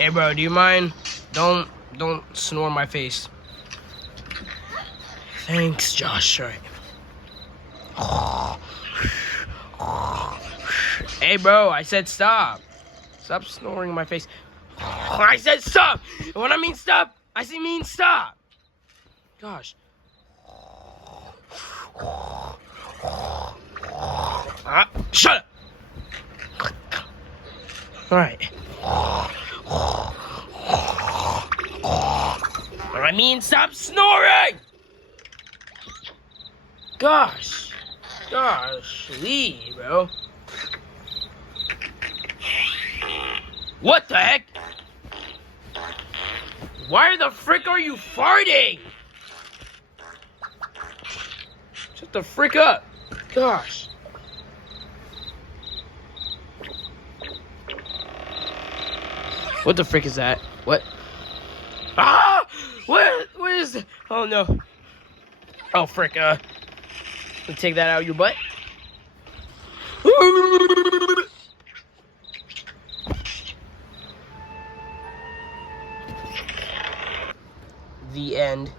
Hey, bro, do you mind? Don't snore in my face. Thanks, Josh. All right. Hey, bro, I said stop. Stop snoring in my face. I said stop. And when I mean stop, I mean stop. Gosh. Shut up. All right. When I mean stop snoring. Gosh, Lee, bro. What the heck? Why the frick are you farting? Shut the frick up. Gosh. What the frick is that? What? Ah! What is it? Oh no. Oh frick, take that out of your butt. The end.